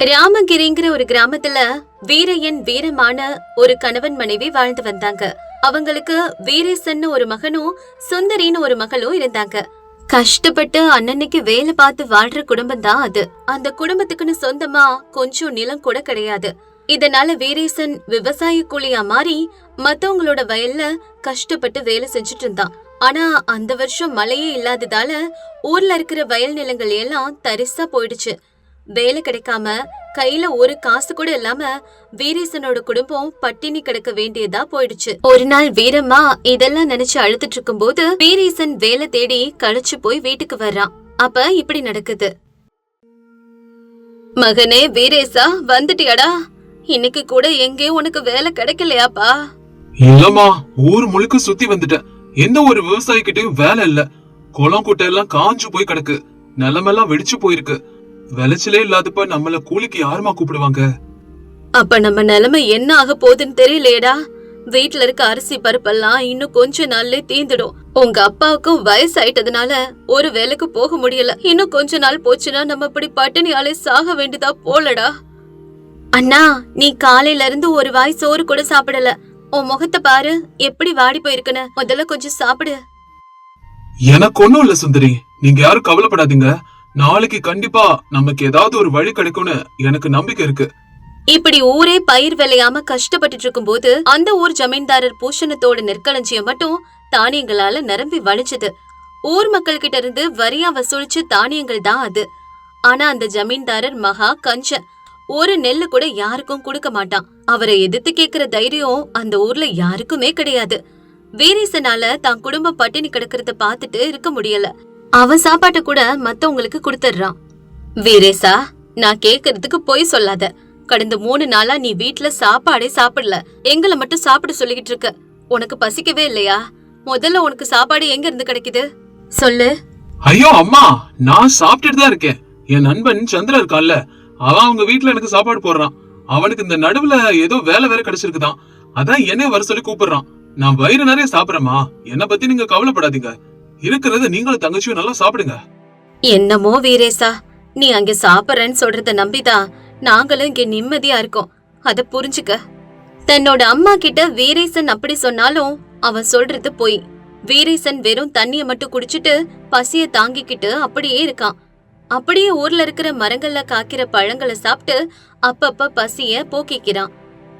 ராமகிரிங்கிற ஒரு கிராமத்துல வீரையன் வீரமான ஒரு கணவன் மனைவி வாழ்ந்து வந்தாங்க. அவங்களுக்கு வீரேசன் ஒரு மகனும் சுந்தரின்னு ஒரு மகளும் இருந்தாங்க. கஷ்டப்பட்டு அண்ணனுக்கு வேலை பார்த்து வாழ்ற குடும்பம் தான் அது. அந்த குடும்பத்துக்குன்னு சொந்தமா கொஞ்சம் நிலம் கூட கிடையாது. இதனால வீரேசன் விவசாய கூலியா மாறி மத்தவங்களோட வயல்ல கஷ்டப்பட்டு வேலை செஞ்சுட்டு இருந்தான். ஆனா அந்த வருஷம் மழையே இல்லாததால ஊர்ல இருக்கிற வயல் நிலங்கள் எல்லாம் தரிசா போயிடுச்சு. வேலை கிடைக்காம கையில ஒரு காசு கூட இல்லாம வீரேசனோட குடும்பம் பட்டினி கிடக்க வேண்டியதா போயிடுச்சு. ஒரு நாள் வீரம்மா இதெல்லாம் நினைச்சு அழுதுட்டு இருக்கும் போது வீரேசன் வேலை தேடி கழிச்சு போய் வீட்டுக்கு வர்றான். அப்ப இப்படி நடக்குது. மகனே வீரேசா, வந்துட்டியாடா? இன்னைக்கு கூட எங்கேயும் உனக்கு வேலை கிடைக்கலையாப்பா? இல்லம்மா, ஊர் முழுக்க சுத்தி வந்துட்டேன். எந்த ஒரு விவசாயிக்கிட்டையும் வேலை இல்ல. குளம் குட்டை எல்லாம் காஞ்சு போய் கிடக்கு. நிலமெல்லாம் வெடிச்சு போயிருக்கு. விளைச்சலே இல்லாதப்ப நம்மள கூலிக்கு யாருமா கூப்பிடுவாங்க? அப்ப நம்ம நிலைமை என்ன ஆக போகுதுன்னு தெரியலையடா. வீட்டுல இருக்க அரிசி பருப்பெல்லாம் இன்னும் கொஞ்ச நாள்ல தீந்துடும். உங்க அப்பாவுக்கும் வயசாயிட்டதுனால ஒரு வேலைக்கு போக முடியல. இன்னும் கொஞ்ச நாள் போச்சுன்னா நம்ம இப்படி பட்டினியாலே சாக வேண்டியதா போலடா. அண்ணா, நீ காலையில இருந்து ஒரு வாய் சோறு கூட சாப்பிடல. உன் முகத்தை பாரு, எப்படி வாடி போயிருக்குன்னு. முதல்ல கொஞ்சம் சாப்பிடு. எனக்கு ஒண்ணும் இல்ல சுந்தரி, நீங்க யாரும் கவலைப்படாதீங்க. நாளைக்கு கண்டிப்பா நமக்கு ஏதாவது ஒரு வழி கிடைக்கும்னு எனக்கு நம்பிக்கை இருக்கு. இப்படி ஊரே பயிர் விளையாம கஷ்டப்பட்டு இருக்கும் போது அந்த ஊர் ஜமீன்தாரர் பூஷணத்தோட நெற்களஞ்சியம் மட்டும் தானியங்களால நிரம்பி வழிச்சது. ஊர் மக்கள் கிட்ட இருந்து வரியா வசூலிச்ச தானியங்கள் தான் அது. ஆனா அந்த ஜமீன்தாரர் மகா கஞ்ச. ஒரு நெல்லு கூட யாருக்கும் கொடுக்க மாட்டான். அவரை எதிர்த்து கேக்குற தைரியம் அந்த ஊர்ல யாருக்குமே கிடையாது. வீரேசனால தான் குடும்பம் பட்டினி கிடக்கிறத பாத்துட்டு இருக்க முடியல. அவன் சாப்பாட்ட கூட மத்தவங்களுக்கு கொடுத்துடுறான். வீரேசா, நான் கேக்குறதுக்கு பொய் சொல்லாத. கடந்த 3 நாளா நீ வீட்டுல சாப்பாடே சாப்பிடல. எங்களை மட்டும் சாப்பிட சொல்லிக்கிட்டு இருக்க. உனக்கு பசிக்கவே இல்லையா? முதல்ல உனக்கு சாப்பாடு எங்க இருந்து கிடைக்குது சொல்லு. ஐயோ அம்மா, நான் சாப்பிட்டுட்டு தான் இருக்கேன். என் நண்பன் சந்திரன் இருக்கான்ல, அவன் அவங்க வீட்டுல எனக்கு சாப்பாடு போடுறான். அவனுக்கு இந்த நடுவுல ஏதோ வேலை வேற கிடைச்சிருக்குதான். அதான் என்னைய வர சொல்லி கூப்பிடுறான். நான் வயிறு நிறைய சாப்பிடறேமா. என்ன பத்தி நீங்க கவலைப்படாதீங்க. இருக்கிறத நீங்களும் தங்கச்சியும் நல்லா சாப்பிடுங்க. என்னமோ வீரேசா, நீ அங்க சாப்பிடுறேன்னு சொல்றத நம்பிதான் நாங்களும் இங்க நிம்மதியா இருக்கோம். அத புரிஞ்சுக்க. தன்னோட அம்மா கிட்ட வீரேசன் அப்படி சொன்னாலும் அவன் சொல்றது பொய். வீரேசன் வெறும் தண்ணிய மட்டும் குடிச்சிட்டு பசிய தாங்கிக்கிட்டு அப்படியே இருக்கான். அப்படியே ஊர்ல இருக்கிற மரங்கள்ல காய்க்கிற பழங்களை சாப்பிட்டு அப்பப்ப பசிய போக்கிக்கிறான்.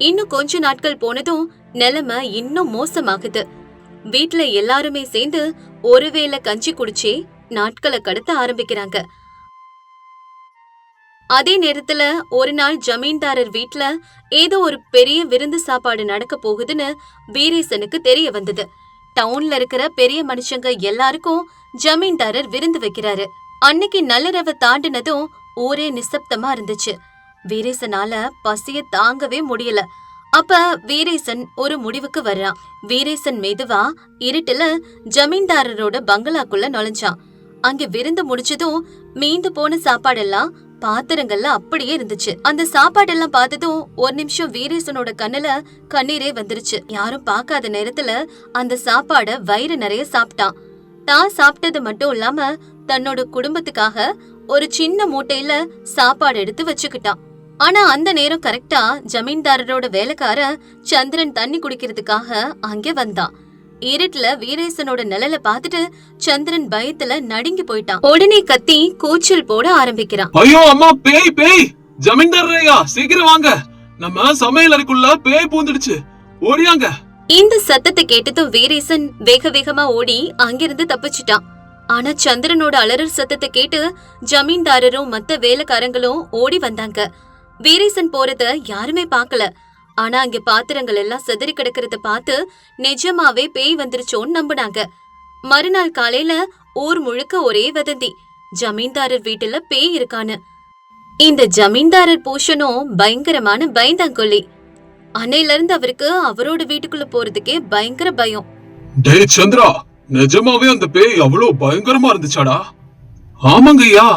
இன்னும் கொஞ்ச நாட்கள் போனதும் நிலைமை இன்னும் மோசமாகுது. வீட்டுல எல்லாருமே சேர்ந்து ஒருவேளை கஞ்சி குடிச்சே நாட்களை கடத்த ஆரம்பிக்கிறாங்க. அதே நேரத்துல ஒரு நாள் ஜமீன்தாரர் வீட்டுல ஏதோ ஒரு பெரிய விருந்து சாப்பாடு நடக்க போகுதுன்னு வீரேசனுக்கு தெரிய வந்தது. டவுன்ல இருக்கிற பெரிய மனுஷங்க எல்லாருக்கும் ஜமீன்தாரர் விருந்து வைக்கிறாரு. அன்னைக்கு நள்ளிரவு தாண்டினதும் ஊரே நிசப்தமா இருந்துச்சு. வீரேசனால பசிய தாங்கவே முடியல. அப்ப வீரேசன் ஒரு முடிவுக்கு வர்றான். வீரேசன் மெதுவா இருட்டுல ஜமீன்தாரரோட பங்களாக்குள்ள நுழைஞ்சான். அங்க விருந்து முடிச்சதும் மீந்து போன சாப்பாடெல்லாம் பாத்திரங்கள்ல அப்படியே இருந்துச்சு. அந்த சாப்பாடெல்லாம் பார்த்ததும் ஒரு நிமிஷம் வீரேசனோட கண்ணுல கண்ணீரே வந்துருச்சு. யாரும் பார்க்காத நேரத்துல அந்த சாப்பாட வயிறு நிறைய சாப்பிட்டான். தான் சாப்பிட்டது மட்டும் இல்லாம தன்னோட குடும்பத்துக்காக ஒரு சின்ன மூட்டையில சாப்பாடு எடுத்து வச்சுக்கிட்டான். ஆனா அந்த நேரம் கரெக்டா ஜமீன்தாரரோட வேலைக்கார சந்திரன் தண்ணி குடிக்கிறதுக்காக அங்கே வந்தான். இருட்டுல வீரேசனோட நிழல பாத்துட்டு சந்திரன் பயத்துல நடுங்கி போயிட்டான். உடனே கத்தி கூச்சல் போட ஆரம்பிக்கிறான். ஐயோ அம்மா, பேய் பேய்! ஜமீன்தாரையா, சீக்கிரம் வாங்க. நம்ம சமையல் அறைக்குள்ள பேய் பூந்துடுச்சு. ஓடியாங்க. இந்த சத்தத்தை கேட்டதும் வீரேசன் வேக வேகமா ஓடி அங்கிருந்து தப்பிச்சிட்டான். ஆனா சந்திரனோட அலறல் சத்தத்தை கேட்டு ஜமீன்தாரரும் மத்த வேலைக்காரங்களும் ஓடி வந்தாங்க. வீரேசன் போறத யாருமே பாக்கல. ஆனா அங்க பாத்திரங்கள் எல்லாம் சிதறி கிடக்கிறத பார்த்து நிஜமாவே பேய் வந்துருச்சோன்னு நம்பினாங்க. மறுநாள் காலையில ஊர் முழுக்க ஒரே வதந்தி, ஜமீன்தாரர் வீட்டுல பேய் இருக்கான்னு. இந்த ஜமீன்தாரர் பூஷணும் பயங்கரமான பயந்தாங்கொல்லி. அன்னையில இருந்து அவருக்கு அவரோட வீட்டுக்குள்ள போறதுக்கே பயங்கர பயம். டேய் சந்திரா, நிஜமாவே அந்த பேய் அவ்வளவு பயங்கரமா இருந்துச்சாடா? ஆமாங்கய்யா,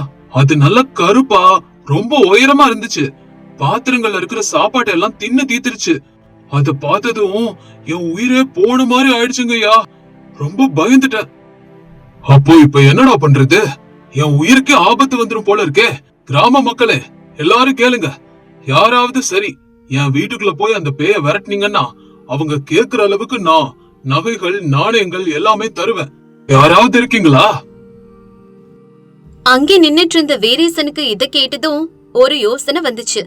அது நல்ல கருப்பா ரொம்ப உயரமா இருந்துச்சு. பாத்திரங்கள்ல இருக்கிற சாப்பாட்டை எல்லாம் தின்னு தீத்துருச்சு. அத பார்த்ததும் என் உயிரே போன மாதிரி ஆயிடுச்சுங்கய்யா. ரொம்ப பயந்துட்டேன். அப்போ இப்ப என்னடா பண்றது? என் உயிருக்கே ஆபத்து வந்துரும் போல இருக்கே. கிராம மக்களே, எல்லாரும் கேளுங்க. யாராவது சரி என் வீட்டுக்குள்ள போய் அந்த பேய விரட்டினீங்கன்னா அவங்க கேக்குற அளவுக்கு நான் நகைகள் நாணயங்கள் எல்லாமே தருவேன். யாராவது இருக்கீங்களா? அங்கே நின்னுட்டு இருந்த வீரேசனுக்கு இத கேட்டதும் ஒரு யோசனை வந்துச்சு.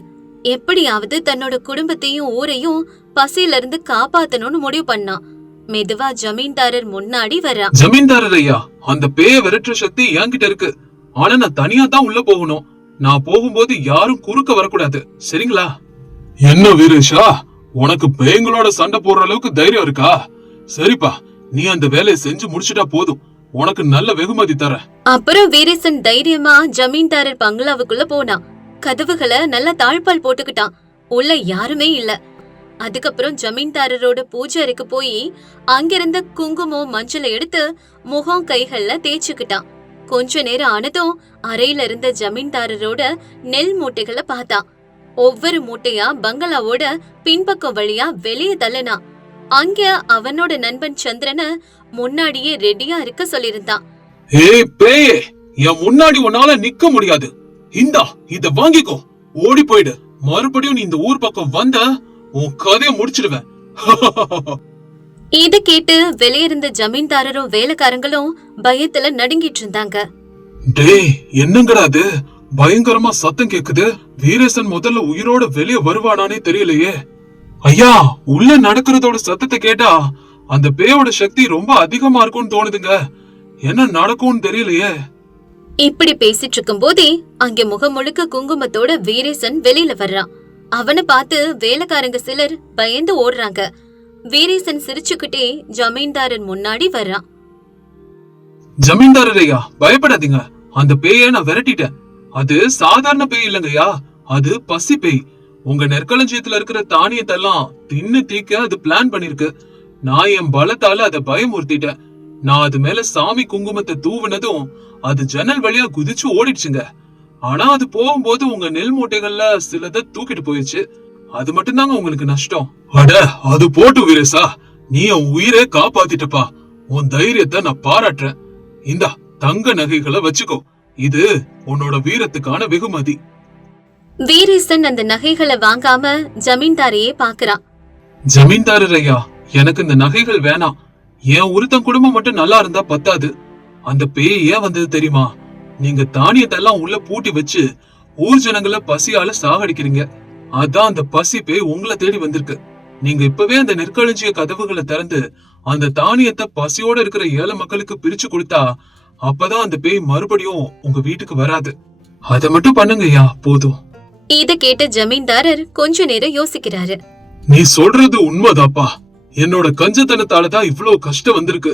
எப்படியாவது தன்னோட குடும்பத்தையும் ஊரையும் பசியில இருந்து காப்பாத்தணும்னு முடிவு பண்ணான். மெதுவா ஜமீன்தாரர் முன்னாடி வர்றான். ஜமீன்தாரர் ஐயா, அந்த பேய விரட்டுற சக்தி என்கிட்ட இருக்கு. ஆனா நான் தனியா தான் உள்ள போகணும். நான் போகும்போது யாரும் குறுக்க வரக்கூடாது, சரிங்களா? என்ன வீரேஷா, உனக்கு பேய்களோட சண்டை போடுற அளவுக்கு தைரியம் இருக்கா? சரிப்பா, நீ அந்த வேலையை செஞ்சு முடிச்சுட்டா போதும். உனக்கு நல்ல வெகுமதி தர. அப்புறம் வீரேசன் தைரியமா ஜமீன்தாரர் பங்களாவுக்குள்ள போனான். கதவுகளை நல்லா தாழ்பால் போட்டுக்கிட்டான். உள்ள யாருமே இல்ல. அதுக்கப்புறம் ஜமீன்தாரரோட பூஜை அறைக்கு போய் அங்கிருந்த குங்குமம் மஞ்சளை எடுத்து முகம் கைகள்ல தேய்ச்சுக்கிட்டான். கொஞ்ச நேரம் ஆனதும் அறையில இருந்த ஜமீன்தாரரோட நெல் மூட்டைகளை பார்த்தான். ஒவ்வொரு மூட்டையா பங்களாவோட பின்பக்கம் வழியா வெளியே தள்ளனா. அங்க அவனோட நண்பன் சந்திரன முன்னாடியே ரெடியா இருக்க சொல்லிருந்தான். ஏய் பேயே, என் முன்னாடி உன்னால நிக்க முடியாது. இந்தா இத வாங்கிக்கோ, ஓடி போயிடு. மறுபடியும் நீ இந்த ஊர் பக்கம் வந்த உன் கதைய முடிச்சிடுவேன். இத கேட்டு வெளியிருந்த ஜமீன்தாரரும் வேலைக்காரங்களும் பயத்துல நடுங்கிட்டு இருந்தாங்க. டேய், என்னங்கடா அது? பயங்கரமா சத்தம் கேக்குது. வீரேசன் முதல்ல உயிரோட வெளியே வருவானானே தெரியலையே. ஐயா, உள்ள நடக்கிறதோட சத்தத்தை கேட்டா அந்த பேயோட சக்தி ரொம்ப அதிகமா இருக்கும்னு தோணுதுங்க. என்ன நடக்கும்னு தெரியலையே. இப்படி பேசிட்டு இருக்கும் போதே அங்க முகம் முழுக்க குங்குமத்தோட வீரேசன் வெளியில வர்றான். அவனை பார்த்து வேலைக்காரங்க சிலர் பயந்து ஓடுறாங்க. வீரேசன் சிரிச்சுக்கிட்டே ஜமீன்தாரன் முன்னாடி வர்றான். ஜமீன்தாரர் ஐயா, பயப்படாதீங்க. அந்த பேய நான் விரட்டிட்டேன். அது சாதாரண பேய் இல்லங்கய்யா, அது பசி பேய். உங்க நெற்களஞ்சியத்துல இருக்கிற தானியத்தெல்லாம் தின்னு தீக்க அது பிளான் பண்ணிருக்கு. நான் என் பலத்தால அதை பயமுறுத்திட்டேன். நான் அது மேல சாமி குங்குமத்தை தூவுனதும் அது ஜன்னல் வழியா குதிச்சு ஓடிடுச்சுங்க. ஆனா அது போகும்போது உங்க நெல் மூட்டைகள்ல சிலதை தூக்கிட்டு போயிடுச்சு. அது மட்டும்தாங்க உங்களுக்கு நஷ்டம். அட, அது போட்டு வீரேசா, நீ உன் உயிரை காப்பாத்திட்டப்பா. உன் தைரியத்தை நான் பாராட்டுறேன். இந்தா தங்க நகைகளை வச்சுக்கோ. இது உன்னோட வீரத்துக்கான வெகுமதி. வீரேசன் அந்த நகைகளை வாங்காம ஜமீன்தாரையே பாக்குறான். ஜமீன்தாரர் ஐயா, எனக்கு இந்த நகைகள் வேணாம். என் ஒருத்தன் குடும்பம் மட்டும் நல்லா இருந்தா பத்தாது. அந்த பேய் ஏன் வந்தது தெரியுமா? நீங்க தானியத்தெல்லாம் உள்ள பூட்டி வச்சு ஊர் ஜனங்களை பசியால சாகடிக்கிறீங்க. அதான் அந்த பசி பேய் உங்களை தேடி வந்திருக்கு. நீங்க இப்பவே அந்த நெற்களஞ்சிய கதவுகளை திறந்து அந்த தானியத்தை பசியோட இருக்கிற ஏழை மக்களுக்கு பிரிச்சு கொடுத்தா அப்பதான் அந்த பேய் மறுபடியும் உங்க வீட்டுக்கு வராது. அதை மட்டும் பண்ணுங்க ஐயா, போதும். இத கேட்ட ஜமீன்தாரர் கொஞ்ச நேரம் யோசிக்கிறாரு. நீ சொல்றது உண்மைதாப்பா. என்னோட கஞ்சத்தனத்தாலதான் இவ்வளவு கஷ்டம் வந்திருக்கு.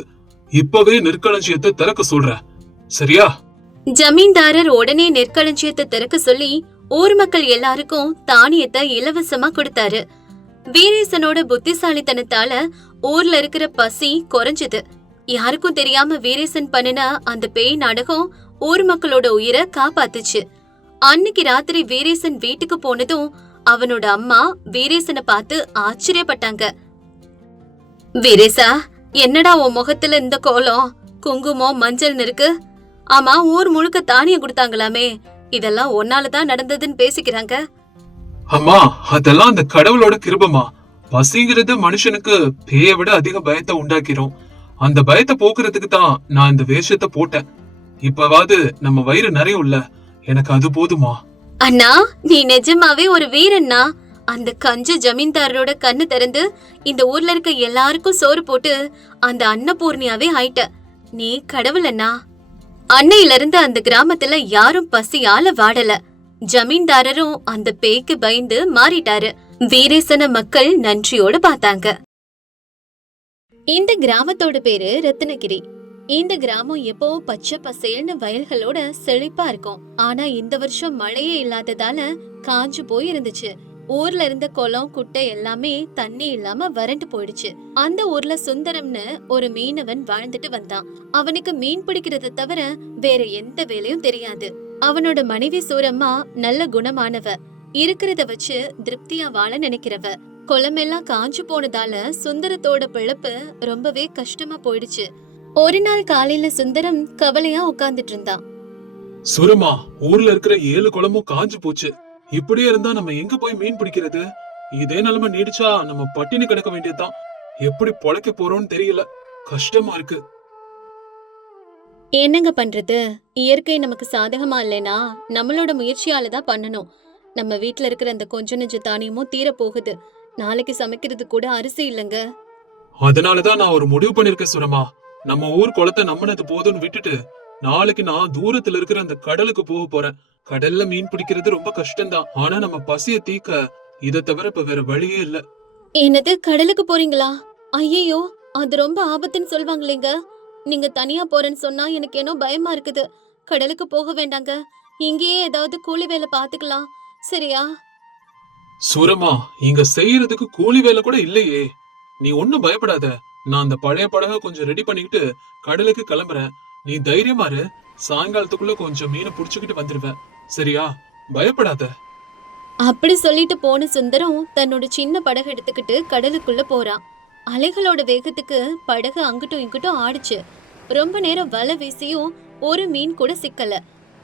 இப்பவே நெற்களஞ்சியத்தை திறக்க சொல்றேன், சரியா? ஜமீன்தாரர் உடனே நெற்களஞ்சியத்தை திறக்க சொல்லி ஊர் மக்கள் எல்லாருக்கும் தானியத்தை இலவசமா கொடுத்தாரு. வீரேசனோட புத்திசாலித்தனத்தால ஊர்ல இருக்கிற பசி குறைஞ்சது. யாருக்கும் தெரியாம வீரேசன் பண்ணின அந்த பேய் நாடகம் ஊர் மக்களோட உயிரை காப்பாத்துச்சு. அன்னைக்கு ராத்திரி வீரேசன் வீட்டுக்கு போனதும் அவனோட அம்மா வீரேசனை பார்த்து ஆச்சரியப்பட்டாங்க. வீரேசா, என்னடா உன் முகத்துல இந்த கோலம், குங்குமம் மஞ்சள் இருக்கு? ஆமா, ஊர் முழுக்க தானியம் கொடுத்தாங்களாமே, இதெல்லாம் ஒன்னாலதான் நடந்ததுன்னு பேசிக்கிறாங்க. அம்மா, அதெல்லாம் அந்த கடவுளோட கிருபமா. பசிங்கிறது மனுஷனுக்கு பேய விட அதிக பயத்தை உண்டாக்கிரும். அந்த பயத்தை போக்குறதுக்கு தான் நான் இந்த வேஷத்தை போட்டேன். இப்பவாது நம்ம வயிறு நிறைய இல்ல, எனக்கு அது போதுமா? அண்ணா, நீ நிஜமாவே ஒரு வீரண்ணா. அந்த கஞ்ச ஜமீன்தாரோட கண்ணு திறந்து இந்த ஊர்ல இருக்க எல்லாருக்கும் சோறு போட்டு அந்த அன்னபூர்ணியாவே ஆயிட்ட. நீ கடவுள் அண்ணா. அன்னையில இருந்து அந்த கிராமத்துல யாரும் பசியால வாடல. ஜமீன்தாரரும் அந்த பேய்க்கு பயந்து மாறிட்டாரு. வீரேசன மக்கள் நன்றியோட பார்த்தாங்க. இந்த கிராமத்தோட பேரு ரத்னகிரி. இந்த கிராமம் எப்பவும் பச்சை பசேல்னு வயல்களோட செழிப்பா இருக்கும். ஆனா இந்த வருஷம் மழையே இல்லாததால காஞ்சு போய் இருந்துச்சு. ஊர்ல இருந்த குளம் குட்டை எல்லாமே தண்ணி இல்லாம வறண்டு போயிடுச்சு. அந்த ஊர்ல சுந்தரம்னு ஒரு மீனவன் வாழ்ந்துட்டு வந்தான். அவனுக்கு மீன் பிடிக்கிறத தவிர வேற எந்த வேலையும் தெரியாது. அவனோட மனைவி சூரம்மா நல்ல குணமானவ, இருக்கிறத வச்சு திருப்தியா வாழ நினைக்கிறவ. குளமெல்லாம் காஞ்சு போனதால சுந்தரத்தோட பிழப்பு ரொம்பவே கஷ்டமா போயிடுச்சு. ஒரு நாள் காலையில சுந்தரம் கவலையா உட்கார்ந்துட்டு இருந்தான். சுரமா, ஊர்ல இருக்கிற 7 குளமும் காஞ்சு போச்சு. இப்படியே இருந்தா நம்ம எங்க போய் மீன் பிடிக்கிறது? இதே நிலைமை நீடிச்சா நம்ம பட்டினி கிடக்க வேண்டியதுதான். எப்படி பொழைக்க போறோம்னு தெரியல. கஷ்டமா இருக்கு. என்னங்க பண்றது? இயற்கை நமக்கு சாதகமா இல்லைனா நம்மளோட முயற்சியால தான் பண்ணணும். நம்ம வீட்ல இருக்கிற அந்த கொஞ்ச நெஞ்ச தானியமும் தீர போகுது. நாளைக்கு சமைக்கிறது கூட அரிசி இல்லங்க. அதனாலதான் நான் ஒரு முடிவு பண்ணிருக்கேன் சுரமா. நம்ம ஊர் குளத்தை நம்பினது போதும்னு விட்டுட்டு நாளைக்கு நான் தூரத்துல இருக்கிற அந்த கடலுக்கு போக போறேன். கடல்ல மீன் பிடிக்கிறது ரொம்ப கஷ்டம்தான். ஆனா நம்ம பசிய தீக்க இதை தவிர இப்ப வேற வழியே இல்ல. என்னது, கடலுக்கு போறீங்களா? ஐயையோ, அது ரொம்ப ஆபத்துன்னு சொல்வாங்களேங்க. நீங்க தனியா போறேன்னு சொன்னா எனக்கு ஏனோ பயமா இருக்குது. கடலுக்கு போக வேண்டாங்க. இங்கேயே ஏதாவது கூலி வேலை பாத்துக்கலாம். சரியா? சுரமா, இங்க செய்யறதுக்கு கூலி வேலை கூட இல்லையே. நீ ஒண்ணும் பயப்படாத. நான் அந்த பழைய படகை கொஞ்சம் ரெடி பண்ணிக்கிட்டு கடலுக்கு கிளம்புறேன். நீ தைரியமா இரு. சாயங்காலத்துக்குள்ள கொஞ்சம் மீனை புடிச்சுக்கிட்டு வந்துருவேன். சரியா? பயப்படாத. அப்படி சொல்லிட்டு போன சுந்தரம் தன்னோட சின்ன படகு எடுத்துக்கிட்டு கடலுக்குள்ள போறான். அலைகளோட வேகத்துக்கு படகு அங்கிட்டும் இங்கிட்டும் ஆடுச்சு. ரொம்ப நேரம் வலை வீசியும் ஒரு மீன் கூட சிக்கல.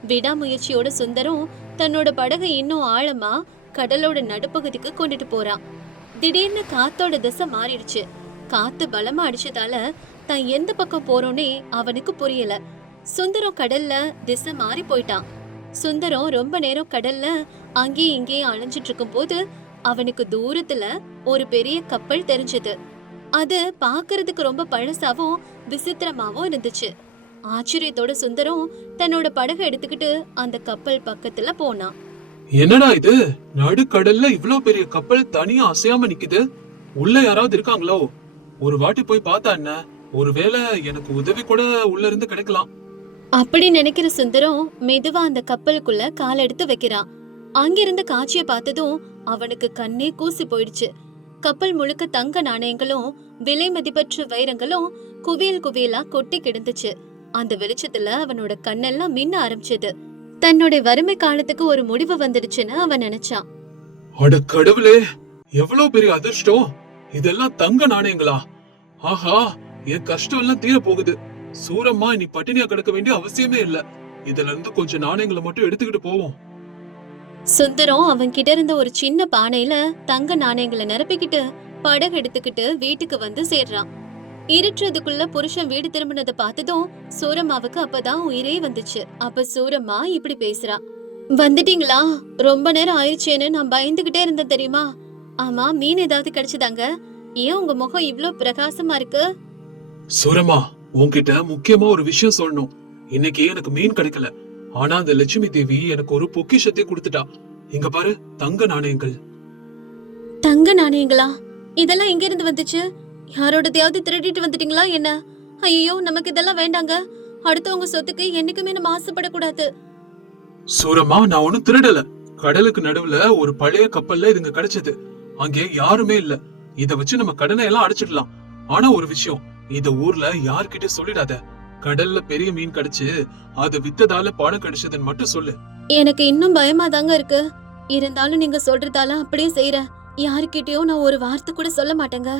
விடாமுயற்சியோட சுந்தரம் தன்னோட படகை இன்னும் ஆழமா கடலோட நடுப்பகுதிக்கு கொண்டுட்டு போறான். திடீர்னு காத்தோட திசை மாறிடுச்சு. காத்து பலமா அடிச்சதால தான் எந்த பக்கம் போறோன்னே அவனுக்கு புரியல. சுந்தரம் கடல்ல திசை மாறி போயிட்டான். சுந்தரம் ரொம்ப நேரம் கடல்ல அங்கேயும் இங்கேயும் அலைஞ்சிட்டு இருக்கும் போது அவனுக்கு தூரத்துல ஒரு பெரிய கப்பல் தெரிஞ்சது. அது பாக்குறதுக்கு ரொம்ப பழசாவும் விசித்திரமாவும் இருந்துச்சு. ஆச்சரியத்தோட சுந்தரம் தன்னோட படகை எடுத்துக்கிட்டு அந்த கப்பல் பக்கத்துல போனான். என்னடா இது? நடுக்கடல்ல இவ்ளோ பெரிய கப்பல் தனியா அசையாம நிக்குது. உள்ள யாராவது இருக்காங்களோ? ஒரு வாட்டி போய் பார்த்தா என்ன? ஒருவேளை எனக்கு உதவி கூட உள்ள இருந்து கிடைக்கலாம். அப்படி நினைக்கிற சுந்தரம் மெதுவா அந்த கப்பலுக்குள்ள கால் எடுத்து வைக்கிறான். அங்கிருந்த காட்சியை பார்த்ததும் அவனுக்கு கண்ணே கூசி போயிடுச்சு. கப்பல் முழுக்க தங்க நாணயங்களும் விலை மதிப்பற்ற வைரங்களும் குவியல் குவியலா கொட்டி கிடந்துச்சு. அந்த வெளிச்சத்துல அவனோட கண்ணெல்லாம் மின்ன ஆரம்பிச்சது. தன்னோட வறுமை காலத்துக்கு ஒரு முடிவு வந்துடுச்சுன்னு அவன் நினைச்சான். அட கடவுளே, எவ்வளவு பெரிய அதிர்ஷ்டம்! இதெல்லாம் தங்க நாணயங்களா? ஆஹா, என் கஷ்டம் எல்லாம் தீர போகுது. சூரம்மா இனி பட்டினியா கிடக்க வேண்டிய அவசியமே இல்ல. இதுல இருந்து கொஞ்சம் நாணயங்களை மட்டும் எடுத்துக்கிட்டு போவோம். சுந்தரம் அவன் கிட்ட இருந்த ஒரு சின்ன பானையில தங்க நாணயங்களை நிரப்பிக்கிட்டு படகு எடுத்துக்கிட்டு வீட்டுக்கு வந்து சேர்றான். இருட்டுறதுக்குள்ள புருஷன் வீடு திரும்பினதை பார்த்ததும் சூரம்மாவுக்கு அப்பதான் உயிரே வந்துச்சு. அப்ப சூரம்மா இப்படி பேசுறா. வந்துட்டீங்களா? ரொம்ப நேரம் ஆயிடுச்சேன்னு நான் பயந்துகிட்டே இருந்தேன் தெரியுமா? ஆமா, மீன் ஏதாவது கிடைச்சதாங்க? ஏன் உங்க முகம் இவ்ளோ பிரகாசமா இருக்கு? சூரம்மா, உன்கிட்ட முக்கியமா ஒரு விஷயம் சொல்லணும். இன்னைக்கு எனக்கு மீன் கிடைக்கல. ஆனா அந்த லட்சுமி தேவி எனக்கு ஒரு பொக்கிஷத்தை கொடுத்துட்டா. இங்க பாரு, தங்க நாணயங்கள். தங்க நாணயங்களா? இதெல்லாம் எங்க இருந்து வந்துச்சு? யாரோடதையாவது திருடிட்டு வந்துட்டீங்களா என்ன? ஐயோ, நமக்கு இதெல்லாம் வேண்டாங்க. அடுத்தவங்க சொத்துக்கு என்னைக்குமே நம்ம ஆசைப்படக்கூடாது. சூரம்மா, நான் ஒண்ணும் திருடல. கடலுக்கு நடுவுல ஒரு பழைய கப்பல்ல இதுங்க கிடைச்சது. அங்கே யாருமே இல்ல. இத வச்சு நம்ம கடனை எல்லாம் அடைச்சிடலாம். ஆனா ஒரு விஷயம், இத ஊர்ல யார்கிட்ட சொல்லிடாத. கடல்ல பெரிய மீன் கிடைச்சு அது வித்ததால பணம் கிடைச்சதுன்னு மட்டும் சொல்லு. எனக்கு இன்னும் பயமா தாங்க இருக்கு. இருந்தாலும் நீங்க சொல்றதால அப்படியே செய்யறேன். யாருக்கிட்டயும் நான் ஒரு வார்த்தை கூட சொல்ல மாட்டேங்க.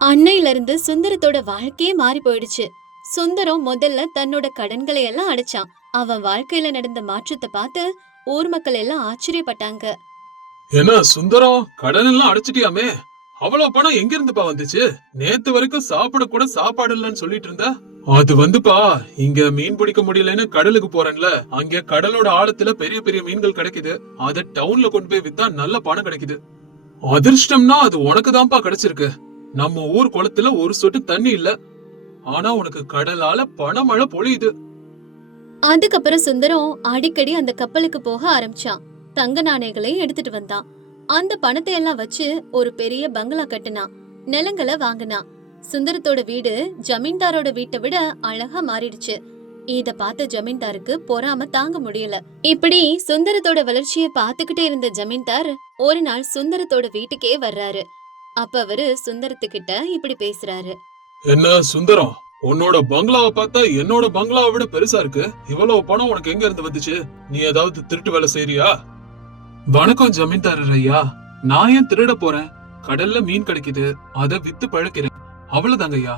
அன்னையில இருந்து சுந்தரத்தோட வாழ்க்கையே மாறி போயிடுச்சு. சுந்தரம் முதல்ல தன்னோட கடன்களை எல்லாம் அடைச்சான். அவன் வாழ்க்கையில நடந்த மாற்றத்தை பார்த்து ஊர் மக்கள் எல்லாம் ஆச்சரியப்பட்டாங்க. என்ன சுந்தரம், கடன் எல்லாம் அடைச்சிட்டியாமே? அவ்வளவு பணம் எங்க இருந்துப்பா வந்துச்சு? நேத்து வரைக்கும் சாப்பிட கூட சாப்பாடு இல்லன்னு சொல்லிட்டு இருந்த. அது வந்துப்பா, இங்க மீன் பிடிக்க முடியலன்னு கடலுக்கு போறேன்ல, அங்க கடலோட ஆழத்துல பெரிய பெரிய மீன்கள் கிடைக்குது. அத டவுன்ல கொண்டு போய் வித்தா நல்ல பணம் கிடைக்குது. அதிர்ஷ்டம்னா அது உனக்கு தான்ப்பா கிடைச்சிருக்கு. நம்ம ஊர் குளத்துல ஒரு சொட்டு தண்ணி இல்ல. ஆனா உனக்கு கடலால பணமழை பொழியுது. அதுக்கப்புறம் சுந்தரம் அடிக்கடி அந்த கப்பலுக்கு போக ஆரம்பிச்சான். தங்க நாணயங்களை எடுத்துட்டு வந்தான். அந்த பணத்தை எல்லாம் வச்சு ஒரு பெரிய பங்களா கட்டினான். நிலங்களை வாங்கினான். சுந்தரத்தோட வீடு ஜமீன்தாரோட வீட்டை விட அழகா மாறிடுச்சு. இத பார்த்த ஜமீன்தாருக்கு பொறாம தாங்க முடியல. இப்படி சுந்தரத்தோட வளர்ச்சியை பார்த்துக்கிட்டே இருந்த ஜமீன்தார் ஒரு நாள் சுந்தரத்தோட வீட்டுக்கே வர்றாரு. அப்ப அவரு சுந்தரத்துக்கிட்ட இப்படி பேசுறாரு. என்ன சுந்தரம், உன்னோட பங்களாவை பார்த்தா என்னோட பங்களாவை விட பெருசா இருக்கு. இவ்வளவு பணம் உனக்கு எங்க இருந்து வந்துச்சு? நீ ஏதாவது திருட்டு வேலை செய்யறியா? வணக்கம் ஜமீன்தாரர் ஐயா. நான் ஏன் திருட போறேன்? கடல்ல மீன் கிடைக்குது, அத வித்து பழக்கிறேன். அவ்வளவுதாங்க ஐயா.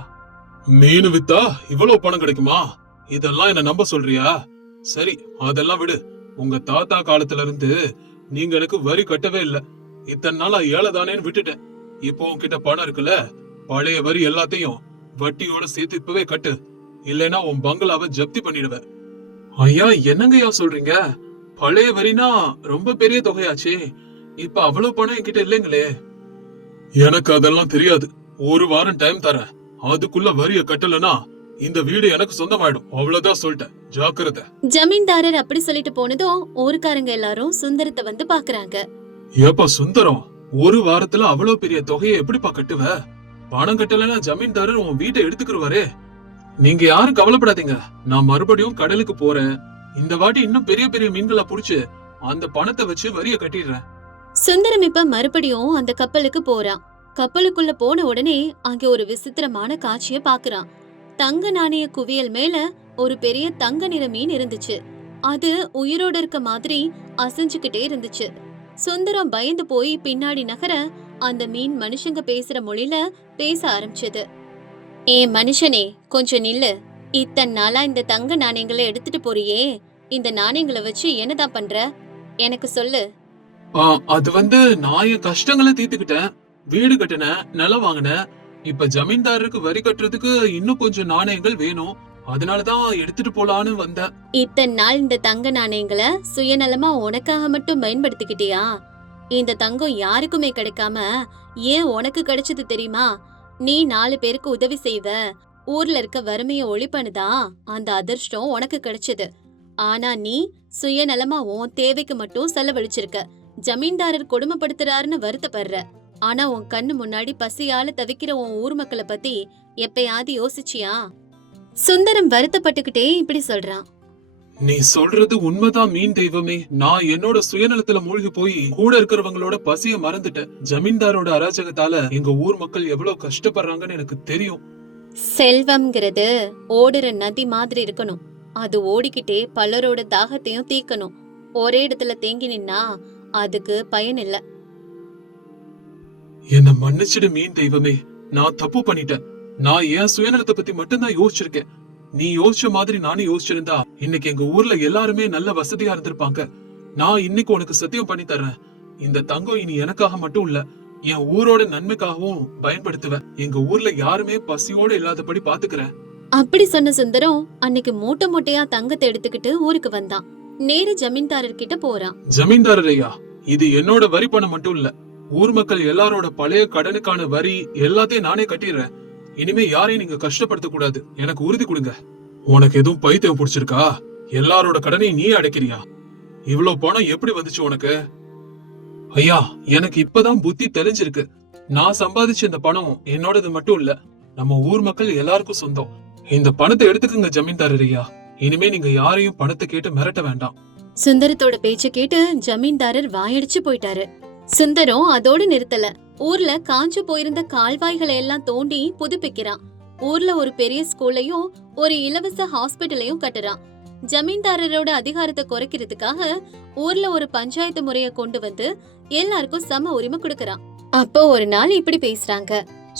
மீன் வித்தா இவ்வளவு பணம் கிடைக்குமா? இதெல்லாம் என்ன நம்ப சொல்றியா? சரி, அதெல்லாம் விடு. உங்க தாத்தா காலத்துல இருந்து நீங்க எனக்கு வரி கட்டவே இல்ல. இத்தனை நாளா ஏழை தானேன்னு விட்டுட்டேன். இப்போ உன்கிட்ட பணம் இருக்குல்ல, பழைய வரி எல்லாத்தையும் வட்டியோட சேர்த்து இப்பவே கட்டு. இல்லைன்னா உன் பங்களாவை ஜப்தி பண்ணிடுவேன். ஐயா, என்னங்கய்யா சொல்றீங்க? பழைய வரினா ரொம்ப பெரிய தொகையாச்சே. இப்ப அவ்வளவு பணம் என்கிட்ட இல்லைங்களே. எனக்கு அதெல்லாம் தெரியாது. ஒரு வாரம் டைம் தரேன். அதுக்குள்ள வரிய கட்டலனா இந்த வீடு எனக்கு சொந்தமாயிடும். அவ்வளவுதான் சொல்லிட்டேன். ஜாக்கிரதை. ஜமீன்தாரர் அப்படி சொல்லிட்டு போனதும் ஊருக்காரங்க எல்லாரும் சுந்தரத்தை வந்து பாக்குறாங்க. ஏப்பா சுந்தரம், ஒரு வாரத்துல அவ்வளவு பெரிய தொகையை எப்படிப்பா கட்டுவ? பணம் கட்டலன்னா ஜமீன்தாரர் உன் வீட்டை எடுத்துக்கிருவாரே. நீங்க யாரும் கவலைப்படாதீங்க. நான் மறுபடியும் கடலுக்கு போறேன். இந்த வாட்டி இன்னும் பெரிய பெரிய மீன்களை புடிச்சு அந்த பணத்தை வச்சு வரிய கட்டிடுறேன். சுந்தரம் இப்ப மறுபடியும் அந்த கப்பலுக்கு போறான். கப்பலுக்குள்ள போன உடனே அங்க ஒரு விசித்திரமான காட்சிய பாக்குறான். தங்க நாணய குவியல் மேல ஒரு பெரிய தங்க நிற மீன் இருந்துச்சு. அது உயிரோட இருக்க மாதிரி அசைஞ்சுக்கிட்டே இருந்துச்சு. சுந்தரம் பயந்து போய் பின்னாடி நகர அந்த மீன் மனுஷங்க பேசுற மொழியில பேச ஆரம்பிச்சது. மனுஷனே, கொஞ்சம் நில்லு. இத்தனை நாளா இந்த தங்க நாணயங்களை எடுத்துட்டு போறியே, இந்த நாணயங்களை வச்சு என்னதான் பண்ற? எனக்கு சொல்லு. அது நான் என் கஷ்டங்களை தீர்த்துக்கிட்டேன். வீடு கட்டினேன், நிலம் வாங்கினேன். இப்ப ஜமீன்தாரருக்கு வரி கட்டுறதுக்கு இன்னும் கொஞ்சம் நாணயங்கள் வேணும். அதனாலதான் எடுத்துட்டு போலான்னு வந்தேன். இத்தனை நாள் இந்த தங்க நாணயங்களை சுயநலமா உனக்காக மட்டும் பயன்படுத்திக்கிட்டியா? இந்த தங்கம் யாருக்குமே கிடைக்காம ஏன் உனக்கு கிடைச்சது தெரியுமா? நீ 4 பேருக்கு உதவி செய்வ, ஊர்ல இருக்க வறுமைய ஒழிப்பனுதான் அந்த அதிர்ஷ்டம் உனக்கு கிடைச்சது. ஆனா நீ சுயநலமா உன் தேவைக்கு மட்டும் செலவழிச்சிருக்க. ஜமீன்தாரர் கொடுமைப்படுத்துறாருன்னு வருத்தப்படுற. ஆனா உன் கண்ணு முன்னாடி பசியால தவிக்கிற உன் ஊர் மக்களை பத்தி எப்பயாவது யோசிச்சியா? சுந்தரம் வருத்தப்பட்டுக்கிட்டே இப்படி சொல்றான். நீ சொல்றது உண்மைதான் மீன் தெய்வமே. நான் என்னோட சுயநலத்துல மூழ்கி போய் கூட இருக்கிறவங்களோட பசிய மறந்துட்டேன். ஜமீன்தாரோட அராஜகத்தால எங்க ஊர் மக்கள் எவ்வளவு கஷ்டப்படுறாங்கன்னு எனக்கு தெரியும். செல்வம்ங்கிறது ஓடுற நதி மாதிரி இருக்கணும். அது ஓடிக்கிட்டே பலரோட தாகத்தையும் தீக்கணும். ஒரே இடத்துல தேங்கி நின்னா அதுக்கு பயன் இல்ல. என்ன மன்னிச்சிடு மீன் தெய்வமே. நான் தப்பு பண்ணிட்டேன். நான் என் சுயநலத்தை பத்தி மட்டும்தான் யோசிச்சிருக்கேன். நீ யோசிச்ச மாதிரி நானும் யோசிச்சிருந்தா இன்னைக்கு எங்க ஊர்ல எல்லாருமே நல்ல வசதியா இருந்திருப்பாங்க. நான் இன்னைக்கு உனக்கு சத்தியம் பண்ணி தர்றேன். இந்த தங்கம் இனி எனக்காக மட்டும் இல்ல, என் ஊரோட நன்மைக்காகவும் பயன்படுத்துவேன். எங்க ஊர்ல யாருமே பசியோட இல்லாதபடி பாத்துக்கிறேன். அப்படி சொன்ன சுந்தரம் அன்னைக்கு மூட்டை மூட்டையா தங்கத்தை எடுத்துக்கிட்டு ஊருக்கு வந்தான். நேரு ஜமீன்தாரர் கிட்ட போறான். ஜமீன்தாரர் ஐயா, இது என்னோட வரி பணம் மட்டும் இல்ல, ஊர் மக்கள் எல்லாரோட பழைய கடனுக்கான வரி எல்லாத்தையும் நானே கட்டிடுறேன். இனிமே யாரையும் நீங்க கஷ்டப்படுத்த கூடாது. எனக்கு உறுதி கொடுங்க. உனக்கு எதுவும் பைத்தியம் பிடிச்சிருக்கா? எல்லாரோட கடனையும் நீ அடைக்கிறியா? இவ்வளவு பணம் எப்படி வந்துச்சு உனக்கு? ஐயா, எனக்கு இப்பதான் புத்தி தெளிஞ்சிருக்கு. நான் சம்பாதிச்ச இந்த பணம் என்னோடது மட்டும் இல்ல, நம்ம ஊர் மக்கள் எல்லாருக்கும் சொந்தம். இந்த பணத்தை எடுத்துக்கங்க ஜமீன்தாரர் ஐயா. இனிமே நீங்க யாரையும் பணத்தை கேட்டு மிரட்ட வேண்டாம். சுந்தரத்தோட பேச்ச கேட்டு ஜமீன்தாரர் வாயடிச்சு போயிட்டாரு. சுந்தரம் அதோடு நிறுத்தல. ஊர்ல காஞ்சு போயிருந்த கால்வாய்களை எல்லாம் தோண்டி புதுப்பிக்கிறான். ஊர்ல ஒரு பெரிய ஸ்கூல்லையும் ஒரு இலவச ஹாஸ்பிட்டலையும் கட்டுறான். ஜமீன்தாரரோட அதிகாரத்தை குறைக்கிறதுக்காக ஊர்ல ஒரு பஞ்சாயத்து முறைய கொண்டு வந்து எல்லாருக்கும் சம உரிமை கொடுக்கறான். அப்போ ஒரு நாள் இப்படி பேசுறாங்க.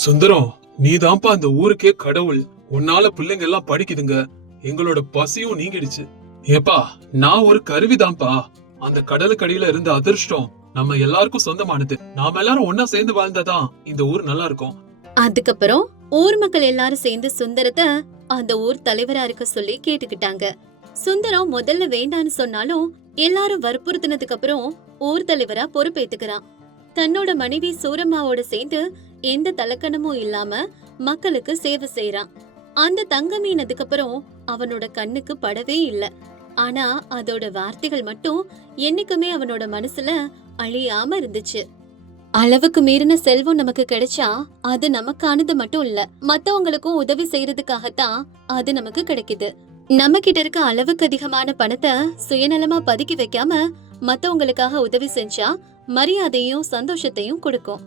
சுந்தரம், நீதான்ப்பா அந்த ஊருக்கே கடவுள். உன்னால பிள்ளைங்க எல்லாம் படிக்குதுங்க. எங்களோட பசியும் நீங்கிடுச்சு. ஏப்பா, நான் ஒரு கருவிதான்ப்பா. அந்த கடலுக்கடியில இருந்த அதிர்ஷ்டம் நம்ம எல்லாருக்கும் சொந்தமானது. நாம எல்லாரும் ஒன்னா சேர்ந்து வாழ்ந்தாதான் இந்த ஊர் நல்லா இருக்கும். அதுக்கப்புறம் ஊர் மக்கள் எல்லாரும் சேர்ந்து சுந்தரத்தை அந்த ஊர் தலைவரா இருக்க சொல்லி கேட்டுக்கிட்டாங்க. சுந்தரம் முதல்ல வேண்டான்னு சொன்னாலும் எல்லாரும் வற்புறுத்தினதுக்கு அப்புறம் ஊர் தலைவரா பொறுப்பேத்துக்கிறான். தன்னோட மனைவி சூரம்மாவோட சேர்ந்து எந்த தலக்கணமும் இல்லாம மக்களுக்கு சேவை செய்யறான். அந்த தங்க மீன் அதுக்கப்புறம் அவனோட கண்ணுக்கு படவே இல்ல. ஆனா அதோட வார்த்தைகள் மட்டும் என்னைக்குமே அவனோட மனசுல அழியாம இருந்துச்சு. அளவுக்கு மீறின செல்வம் நமக்கு கிடைச்சா அது நமக்கானது மட்டும் இல்ல, மத்தவங்களுக்கும் உதவி செய்யறதுக்காகத்தான் அது நமக்கு கிடைக்குது. நம்ம கிட்ட இருக்க அளவுக்கு அதிகமான பணத்தை சுயநலமா பதுக்கி வைக்காம மத்தவங்களுக்காக உதவி செஞ்சா மரியாதையும் சந்தோஷத்தையும் கொடுக்கும்.